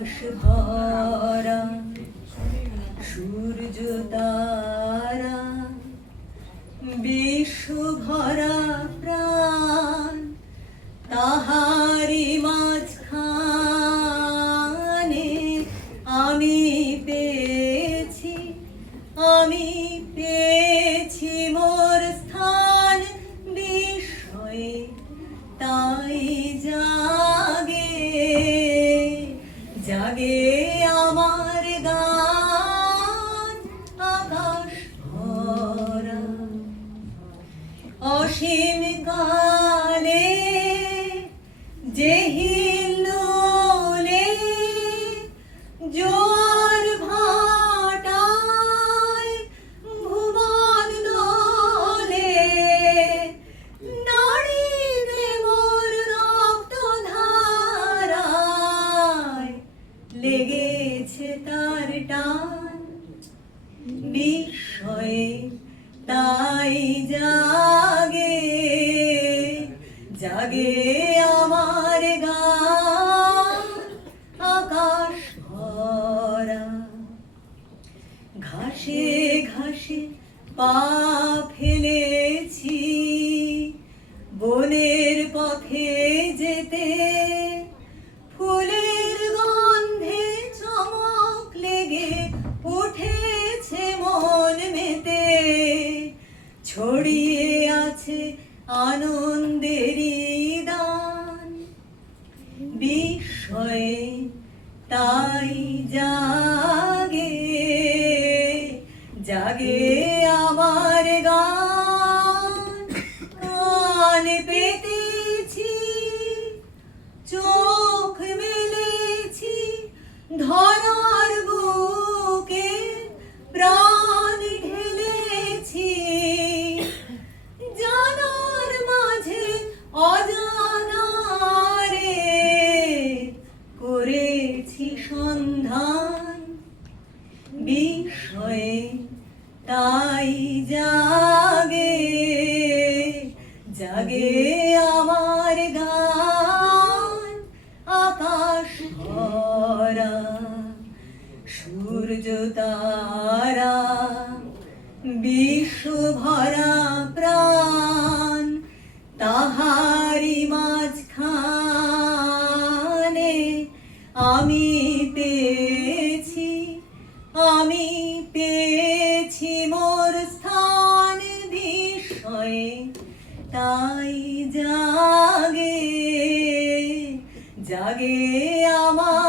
আকাশ ভরা সূর্য তারা বিশ্ব ভরা প্রাণ তাহারি মাঝখানে আমি পেয়েছি মোর স্থান বিস্ময়ে তাই জাগে জাগে আমার গান আকাশ ভরা অসীম কালে যে হিল্লোলে জোয়ার ভাটায় ভুবন দোলে নাড়িতে মোর রক্ত ধারায় লেগেছে তার টান বিস্ময়ে তাই জাগে জাগে আমার গান আকাশ ভরা ঘাসে ঘাসে পা ফেলেছি বনের পথে যেতে ফুলের গন্ধে চমক লেগে উঠেছে মন মেতে ছড়িয়ে আছে আনন্দেরই দান বিস্ময়ে তাই জাগে জাগে আমার গান কান পেতেছি চোখ মেলেছি ধরার বুকে প্রাণ ঢেলেছি জানার মাঝে অজানারে করেছি সন্ধান বিস্ময়ে তাই জাগে জাগে আমার গান আকাশ ভরা সূর্য তারা বিশ্ব ভরা প্রাণ তাহারি মাঝখানে আমি পেয়েছি মোর স্থান বিস্ময়ে তাই জাগে জাগে আমার